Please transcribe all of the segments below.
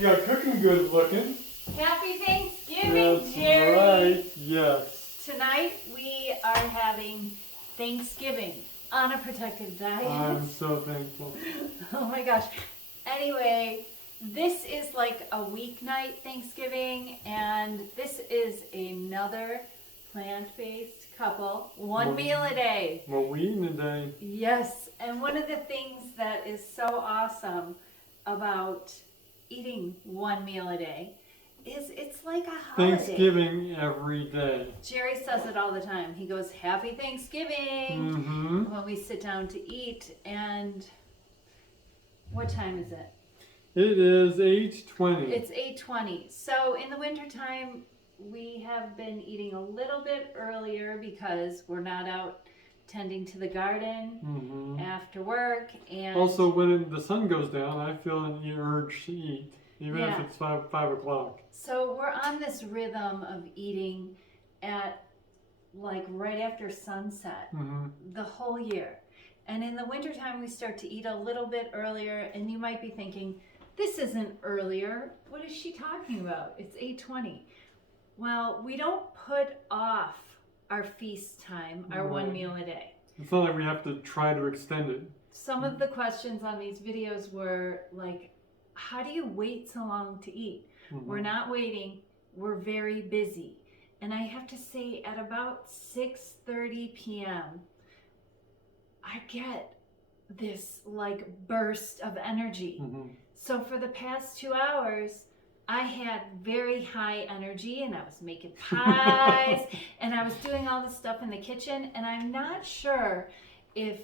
you got cooking good looking. Happy Thanksgiving, That's Jerry! right, yes. Tonight we are having Thanksgiving on a protective diet. I'm so thankful. Oh my gosh. Anyway, this is like a weeknight Thanksgiving, and this is another plant-based couple. One meal a day. What we eating today? Yes, and one of the things that is so awesome about eating one meal a day is it's like a holiday. Thanksgiving every day. Jerry says it all the time. He goes, "Happy Thanksgiving," when we sit down to eat. And what time is it? It is 8:20. It's 8:20. So in the wintertime, we have been eating a little bit earlier because we're not out tending to the garden after work. And also, when the sun goes down, I feel an urge to eat, even if it's 5 o'clock. So we're on this rhythm of eating at like right after sunset the whole year. And in the wintertime, we start to eat a little bit earlier, and you might be thinking, this isn't earlier. What is she talking about? It's 8:20. Well, we don't put off our feast time, our one meal a day. It's not like we have to try to extend it. Some of the questions on these videos were like, how do you wait so long to eat? We're not waiting. We're very busy. And I have to say, at about 6:30 p.m., I get this like burst of energy. So for the past 2 hours, I had very high energy, and I was making pies and I was doing all this stuff in the kitchen, and I'm not sure if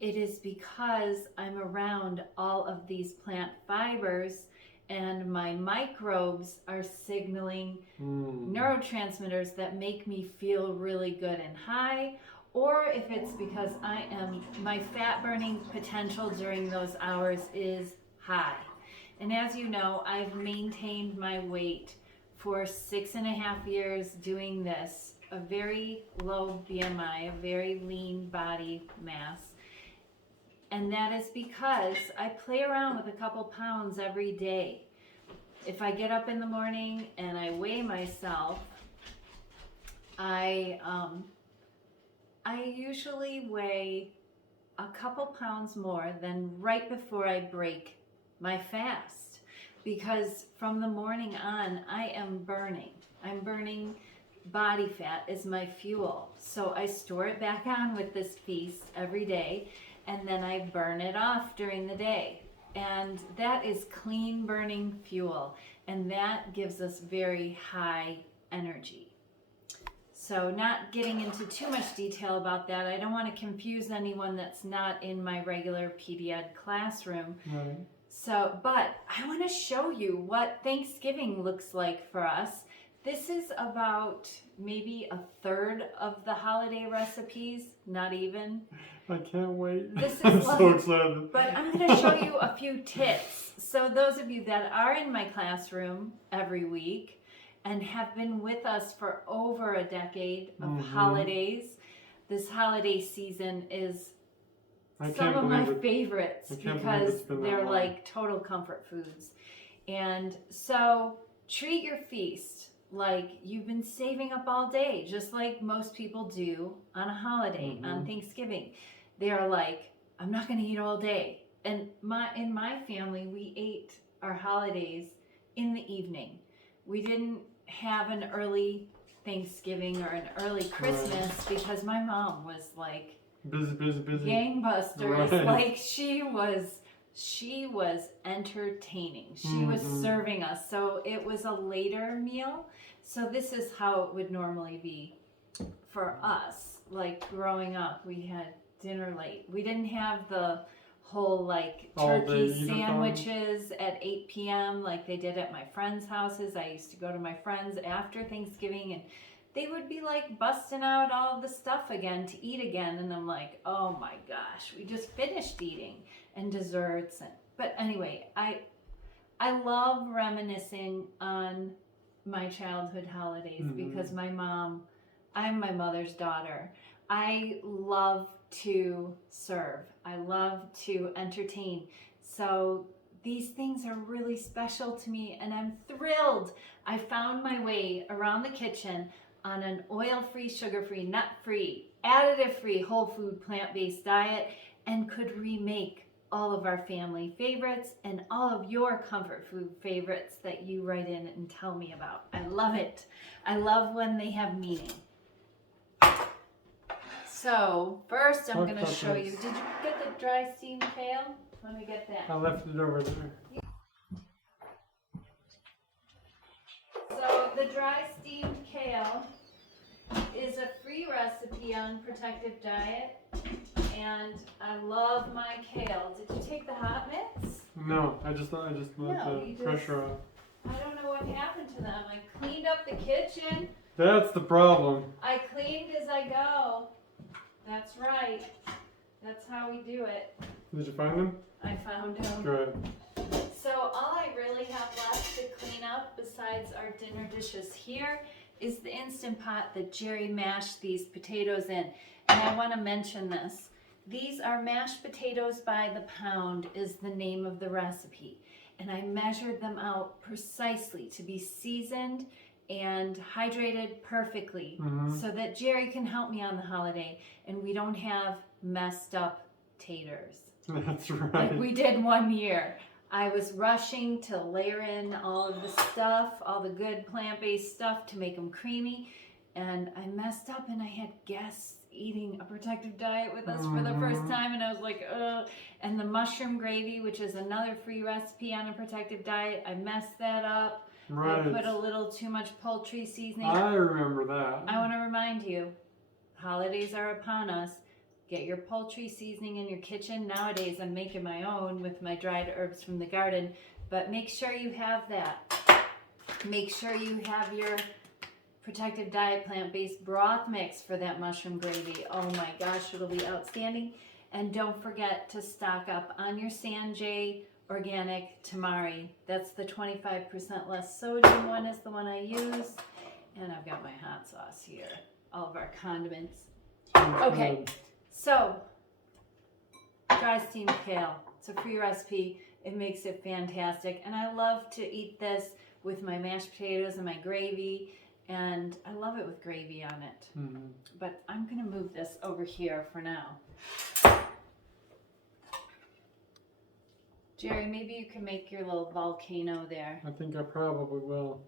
it is because I'm around all of these plant fibers and my microbes are signaling neurotransmitters that make me feel really good and high, or if it's because my fat burning potential during those hours is high. And as you know, I've maintained my weight for 6.5 years doing this, a very low BMI, a very lean body mass. And that is because I play around with a couple pounds every day. If I get up in the morning and I weigh myself, I usually weigh a couple pounds more than right before I break my fast, because from the morning on I am burning. I'm burning body fat as my fuel. So I store it back on with this feast every day, and then I burn it off during the day. And that is clean burning fuel, and that gives us very high energy. So not getting into too much detail about that, I don't want to confuse anyone that's not in my regular PDED classroom. So, but I want to show you what Thanksgiving looks like for us. This is about maybe 1/3 of the holiday recipes, not even. I can't wait. This is I'm so excited. But I'm going to show you a few tips. So those of you that are in my classroom every week and have been with us for over a decade of holidays, this holiday season is some of my favorites because they're like total comfort foods. And so treat your feast like you've been saving up all day, just like most people do on a holiday, on Thanksgiving. They're like, I'm not going to eat all day. And in my family, we ate our holidays in the evening. We didn't have an early Thanksgiving or an early Christmas because my mom was like, busy. gangbusters. Right. Like she was entertaining. She was serving us. So it was a later meal. So this is how it would normally be for us. Like growing up, we had dinner late. We didn't have the whole like turkey sandwiches at 8 p.m. like they did at my friends' houses. I used to go to my friends after Thanksgiving, and they would be like busting out all the stuff again to eat again, and I'm like, oh my gosh, we just finished eating, and desserts. But anyway, I love reminiscing on my childhood holidays because I'm my mother's daughter. I love to serve. I love to entertain. So these things are really special to me, and I'm thrilled. I found my way around the kitchen on an oil-free, sugar-free, nut-free, additive-free, whole food, plant-based diet, and could remake all of our family favorites and all of your comfort food favorites that you write in and tell me about. I love it. I love when they have meaning. So first I'm going to show you. Did you get the dry steamed kale? Let me get that. I left it over there. So the dry steamed kale is a free recipe on Protective Diet, and I love my kale. Did you take the hot mitts? No, I just let the pressure off. I don't know what happened to them. I cleaned up the kitchen. That's the problem. I cleaned as I go. That's right. That's how we do it. Did you find them? I found them. Good. So all I really have left to clean up besides our dinner dishes here is the Instant Pot that Jerry mashed these potatoes in. And I want to mention this. These are mashed potatoes by the pound is the name of the recipe. And I measured them out precisely to be seasoned and hydrated perfectly so that Jerry can help me on the holiday and we don't have messed up taters. That's right. Like we did one year. I was rushing to layer in all of the stuff, all the good plant-based stuff to make them creamy, and I messed up and I had guests eating a Protective Diet with us for the first time, and I was like, ugh. And the mushroom gravy, which is another free recipe on a Protective Diet, I messed that up. Right. I put a little too much poultry seasoning. I remember that. I want to remind you, holidays are upon us. Get your poultry seasoning in your kitchen. Nowadays, I'm making my own with my dried herbs from the garden, but make sure you have that. Make sure you have your Protective Diet plant-based broth mix for that mushroom gravy. Oh my gosh, it'll be outstanding. And don't forget to stock up on your Sanjay Organic Tamari. That's the 25% less sodium one is the one I use. And I've got my hot sauce here. All of our condiments. Okay. So, dry steamed kale. It's a free recipe. It makes it fantastic. And I love to eat this with my mashed potatoes and my gravy. And I love it with gravy on it. But I'm going to move this over here for now. Jerry, maybe you can make your little volcano there. I think I probably will.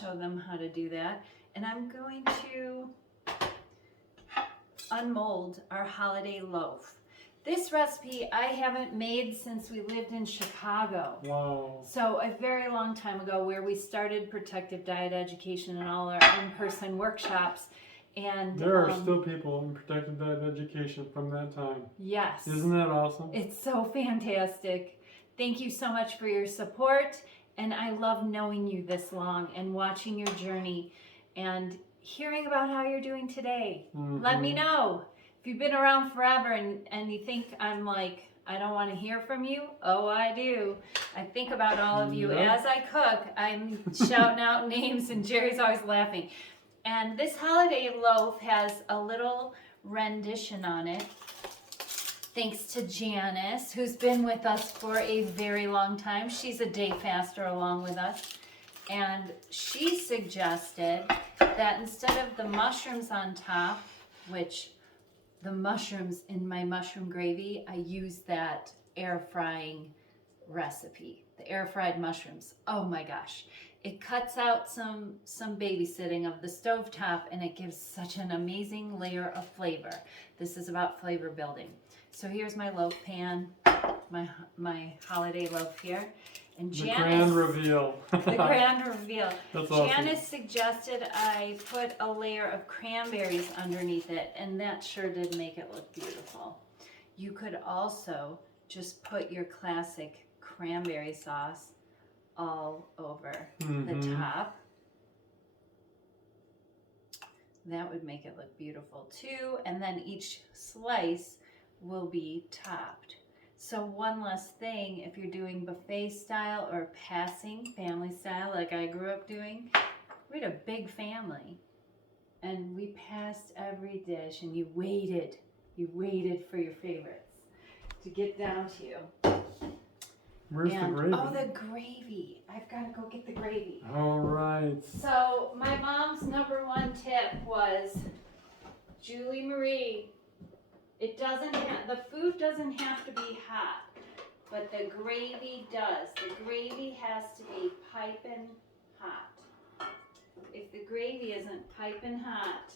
Show them how to do that. And I'm going to unmold our holiday loaf. This recipe I haven't made since we lived in Chicago. Wow. So a very long time ago, where we started Protective Diet education and all our in-person workshops. And there are still people in Protective Diet education from that time. Yes. Isn't that awesome? It's so fantastic. Thank you so much for your support. And I love knowing you this long and watching your journey and hearing about how you're doing today. Let me know. If you've been around forever and you think I'm like, I don't want to hear from you. Oh, I do. I think about all of you. As I cook, I'm shouting out names and Jerry's always laughing. And this holiday loaf has a little rendition on it. Thanks to Janice, who's been with us for a very long time. She's a day faster along with us. And she suggested that instead of the mushrooms on top, which the mushrooms in my mushroom gravy, I use that air frying recipe, the air fried mushrooms. Oh my gosh. It cuts out some babysitting of the stovetop and it gives such an amazing layer of flavor. This is about flavor building. So here's my loaf pan, my holiday loaf here. And Janice, the grand reveal. The grand reveal. That's awesome. Janice suggested I put a layer of cranberries underneath it, and that sure did make it look beautiful. You could also just put your classic cranberry sauce all over the top. That would make it look beautiful too, and then each slice will be topped. So one less thing, if you're doing buffet style or passing family style like I grew up doing, we had a big family and we passed every dish and you waited for your favorites to get down to you. Where's the gravy? Oh, the gravy. I've got to go get the gravy. All right. So my mom's #1 tip was, Julie Marie, the food doesn't have to be hot, but the gravy does. The gravy has to be piping hot. If the gravy isn't piping hot,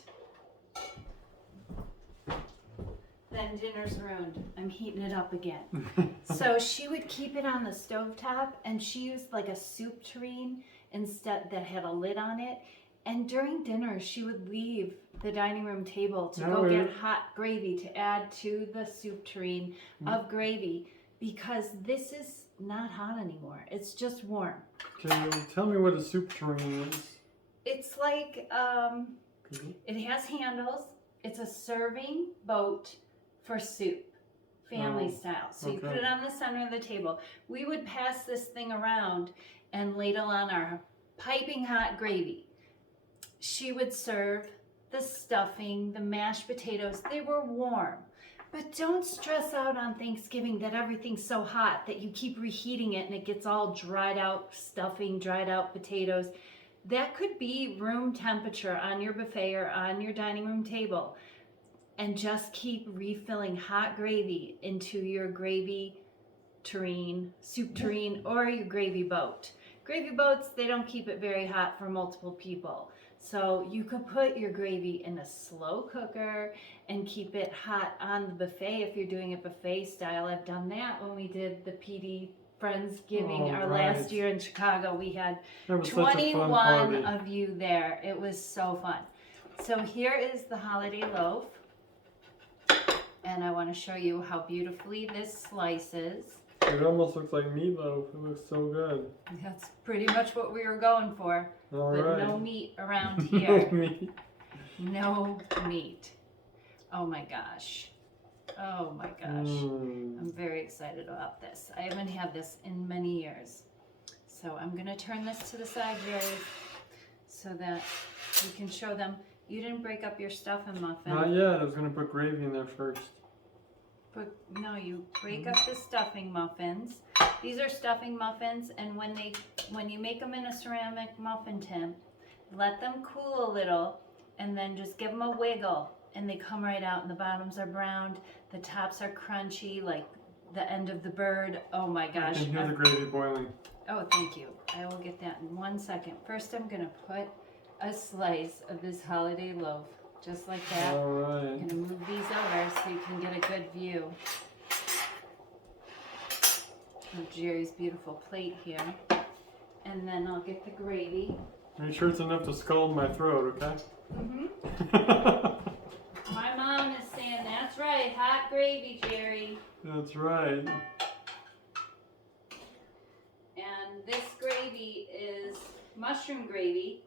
then dinner's ruined. I'm heating it up again. So she would keep it on the stovetop, and she used like a soup tureen instead that had a lid on it. And during dinner, she would leave the dining room table to go get hot gravy to add to the soup tureen of gravy, because this is not hot anymore. It's just warm. Okay, tell me what a soup tureen is. It's like, it has handles. It's a serving boat for soup, family style. So you put it on the center of the table. We would pass this thing around and ladle on our piping hot gravy. She would serve the stuffing, the mashed potatoes. They were warm. But don't stress out on Thanksgiving that everything's so hot that you keep reheating it and it gets all dried out stuffing, dried out potatoes. That could be room temperature on your buffet or on your dining room table. And just keep refilling hot gravy into your gravy tureen, soup tureen, or your gravy boat. Gravy boats, they don't keep it very hot for multiple people. So you could put your gravy in a slow cooker and keep it hot on the buffet if you're doing it buffet style. I've done that when we did the PD Friendsgiving last year in Chicago. We had 21 of you there. It was so fun. So here is the holiday loaf. And I want to show you how beautifully this slices. It almost looks like meatloaf. It looks so good. That's pretty much what we were going for. All but right. no meat around here. No meat. No meat. Oh my gosh. Oh my gosh. I'm very excited about this. I haven't had this in many years. So I'm going to turn this to the side, Jerry, so that we can show them. You didn't break up your stuffing muffin. Not yet. I was going to put gravy in there first. But no, you break up the stuffing muffins. These are stuffing muffins, and when you make them in a ceramic muffin tin, let them cool a little, and then just give them a wiggle, and they come right out, and the bottoms are browned, the tops are crunchy, like the end of the bird. Oh my gosh. I can hear the gravy boiling. Oh, thank you. I will get that in 1 second. First, I'm going to put a slice of this holiday loaf, just like that. All right. I'm going to move these over so you can get a good view of Jerry's beautiful plate here. And then I'll get the gravy. Make sure it's enough to scald my throat, okay? My mom is saying, that's right, hot gravy, Jerry. That's right. And this gravy is mushroom gravy.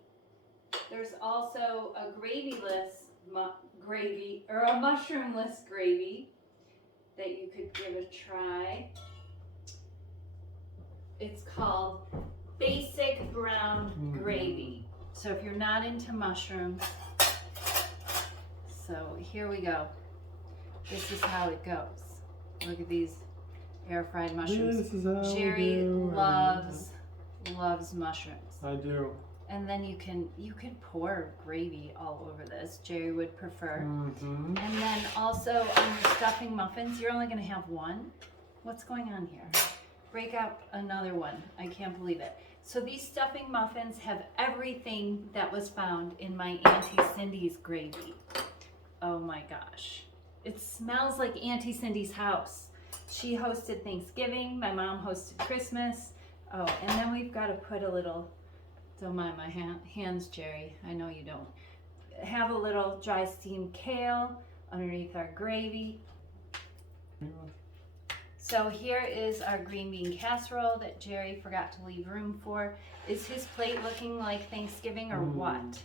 There's also a gravyless gravy, or a mushroomless gravy that you could give a try. It's called basic brown gravy. So if you're not into mushrooms, so here we go. This is how it goes. Look at these air fried mushrooms. This is how Jerry loves mushrooms. I do. And then you can pour gravy all over this. Jerry would prefer. And then also on your stuffing muffins, you're only going to have one. What's going on here? Break out another one. I can't believe it. So these stuffing muffins have everything that was found in my Auntie Cindy's gravy. Oh my gosh. It smells like Auntie Cindy's house. She hosted Thanksgiving. My mom hosted Christmas. Oh, and then we've got to put a little... Don't mind my hands, Jerry. I know you don't. Have a little dry steamed kale underneath our gravy. So here is our green bean casserole that Jerry forgot to leave room for. Is his plate looking like Thanksgiving or what?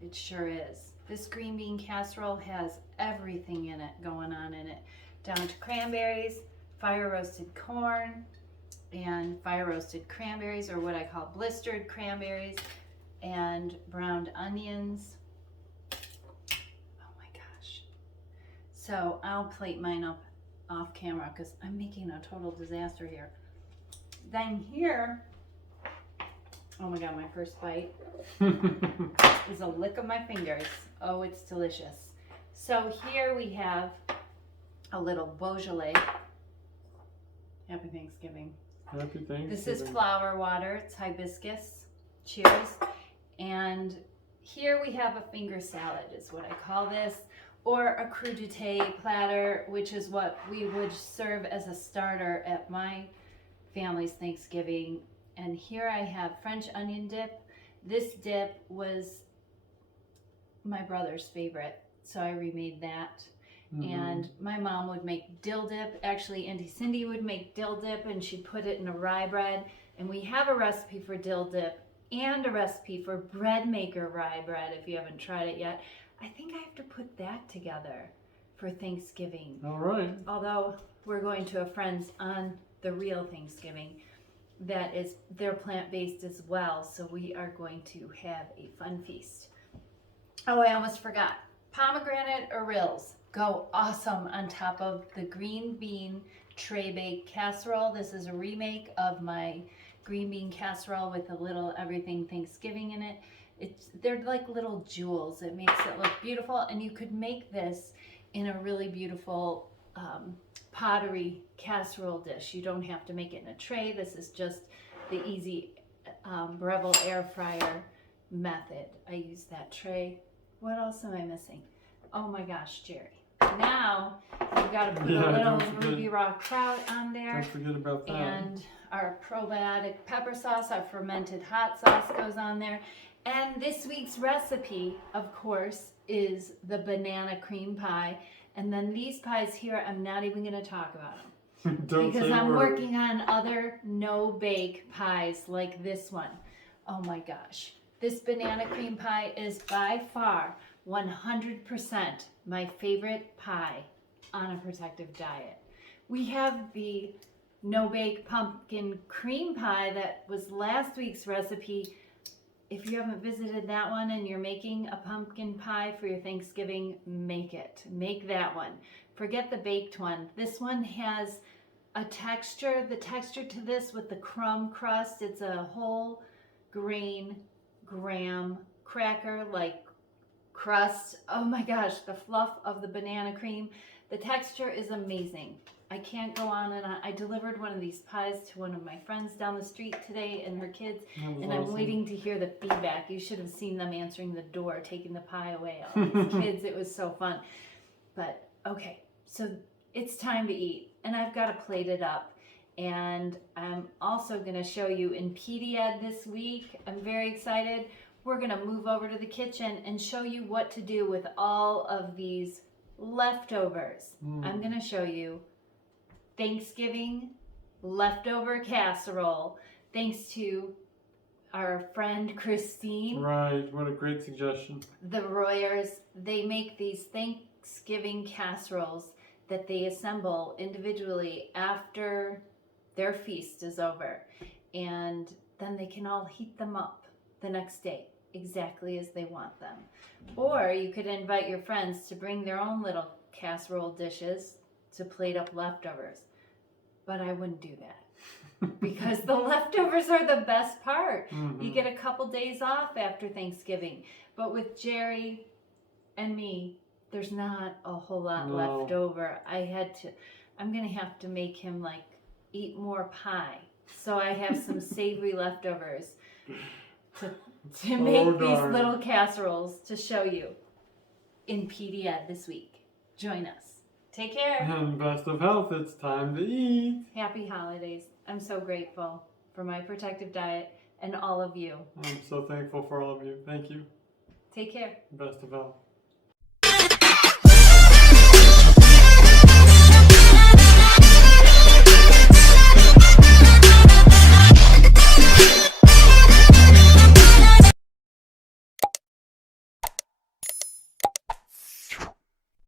It sure is. This green bean casserole has everything in it going on in it. Down to cranberries, fire roasted corn, and fire roasted cranberries, or what I call blistered cranberries, and browned onions. Oh my gosh. So I'll plate mine up off camera because I'm making a total disaster here. Then here, oh my God, my first bite is a lick of my fingers. Oh, it's delicious. So here we have a little Beaujolais. Happy Thanksgiving. Happy Thanksgiving. This is flower water. It's hibiscus. Cheers. And here we have a finger salad is what I call this, or a crudité platter, which is what we would serve as a starter at my family's Thanksgiving. And here I have French onion dip. This dip was my brother's favorite, so I remade that. And my mom would make dill dip. Actually, Auntie Cindy would make dill dip, and she'd put it in a rye bread. And we have a recipe for dill dip and a recipe for bread maker rye bread if you haven't tried it yet. I think I have to put that together for Thanksgiving. All right. Although we're going to a friend's on the real Thanksgiving that is, they're plant-based as well, so we are going to have a fun feast. Oh, I almost forgot. Pomegranate orills go awesome on top of the green bean tray bake casserole. This is a remake of my green bean casserole with a little everything Thanksgiving in it. They're like little jewels. It makes it look beautiful, and you could make this in a really beautiful pottery casserole dish. You don't have to make it in a tray. This is just the easy Breville air fryer method. I use that tray. What else am I missing? Oh my gosh, Jerry. Now we've got to put a little ruby raw kraut on there. Don't forget about that. And our probiotic pepper sauce, our fermented hot sauce goes on there. And this week's recipe, of course, is the banana cream pie. And then these pies here, I'm not even going to talk about them. Because I'm working on other no-bake pies like this one. Oh my gosh. This banana cream pie is by far 100% my favorite pie on a protective diet. We have the no-bake pumpkin cream pie that was last week's recipe. If you haven't visited that one and you're making a pumpkin pie for your Thanksgiving, make it. Make that one. Forget the baked one. This one has a texture, the texture to this with the crumb crust. It's a whole grain graham cracker like crust. Oh my gosh, the fluff of the banana cream. The texture is amazing. I can't go on and on. I delivered one of these pies to one of my friends down the street today and her kids, and I'm waiting to hear the feedback. You should have seen them answering the door, taking the pie away. All these kids, it was so fun. But okay, so it's time to eat, and I've got to plate it up. And I'm also going to show you in PDED this week. I'm very excited. We're going to move over to the kitchen and show you what to do with all of these leftovers. I'm going to show you Thanksgiving leftover casserole, thanks to our friend Christine. Right, what a great suggestion. The Royers, they make these Thanksgiving casseroles that they assemble individually after their feast is over. And then they can all heat them up the next day, exactly as they want them. Or you could invite your friends to bring their own little casserole dishes to plate up leftovers. But I wouldn't do that because the leftovers are the best part. You get a couple days off after Thanksgiving. But with Jerry and me, there's not a whole lot left over. I'm going to have to make him like eat more pie. So I have some savory leftovers to make these little casseroles to show you in PDED this week. Join us. Take care. And best of health, it's time to eat. Happy holidays. I'm so grateful for my protective diet and all of you. I'm so thankful for all of you. Thank you. Take care. Best of health.